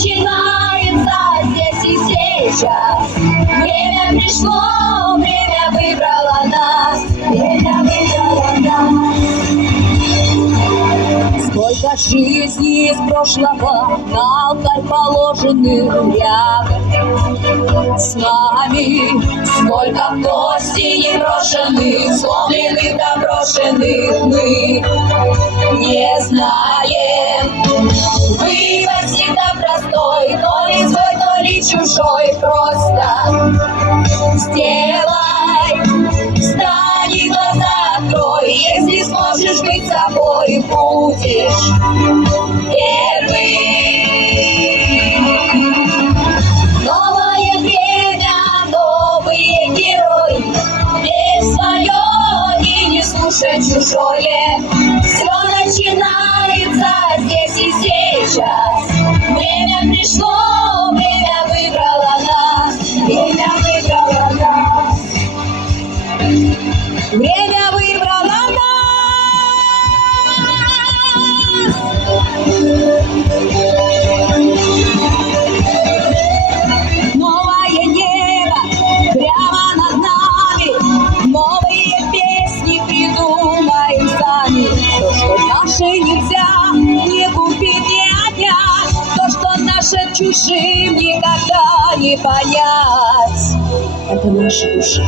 начинается здесь и сейчас. Время пришло, время выбрало нас, время выбрало нас. Сколько жизней из прошлого на алтарь положены рядом с нами, сколько кости непрошенных, сломленных, доброшенных мы не знаем. Выбор всегда простой, то ли свой, то ли чужой. Просто сделай, встань и глаза открой. Если сможешь быть собой, будешь первый. Новое время, новые герои. Верь в свое и не слушай чужое. Все начинается здесь и сейчас. Время пришло, время выбрало нас, время выбрало нас. Время выбрало нас. Новое небо прямо над нами, новые песни придумаем сами. То, что наше нельзя не купить ни отнять, то, что наше чужим никогда не понять. Это наша душа.